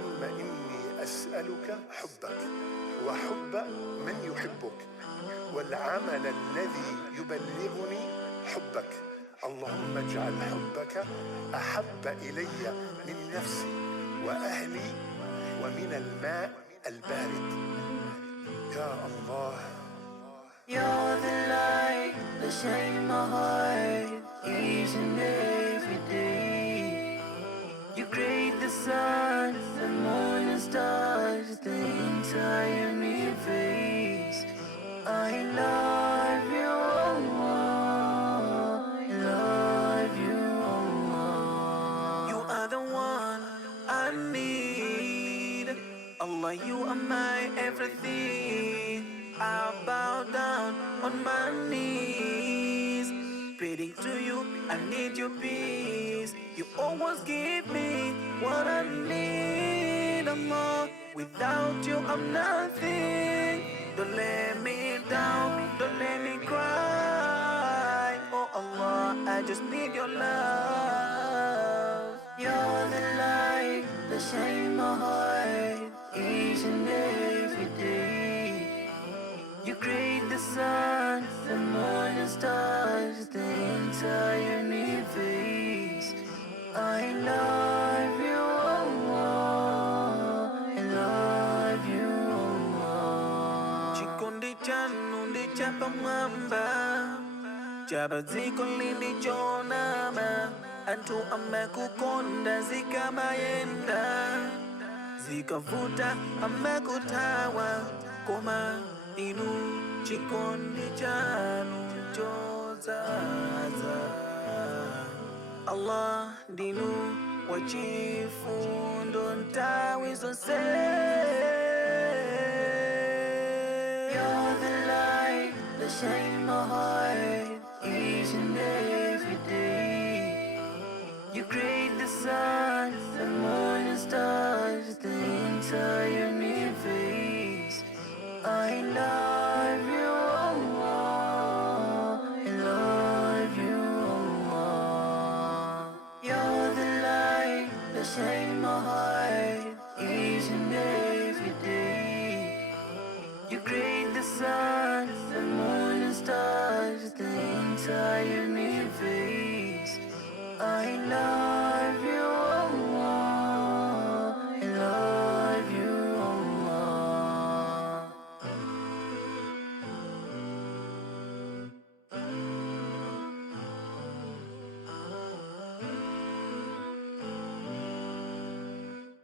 اللهم إني أسألك حبك وحب من يحبك والعمل الذي يبلغني حبك. اللهم اجعل حبك أحب إلي من نفسي وأهلي ومن الماء البارد. يا الله. You're the light that shines my heart each and every day. You create the sun, the moon and stars, the entire universe. I love you, Allah. I love you, Allah. You are the one I need. Allah, you are my everything. I bow down on my knees, praying to you, I need your peace. You always give me what I need, Allah. Without you, I'm nothing. Don't let me down, don't let me cry. Oh Allah, I just need your love. You're the light that shines my heart each and every day. You create the sun, the moon and stars, the entire universe. I love you, Allah. I love you, Allah. Chikondi chanu ndi chapamwamba, chapadziko lili chonama. Anthu amakukonda zikamayenda, zikavuta amakuthawa, koma inu chikondi chanu chodzaza. Allah ndinu wachifundo nthawi zonse. You're the light that shines my heart each and every day. You create the sun, the moon and stars, the entire universe. I love you, Allah. I love you, Allah. You're the light that shines my heart each and every day. You create the sun, the moon and stars, the entire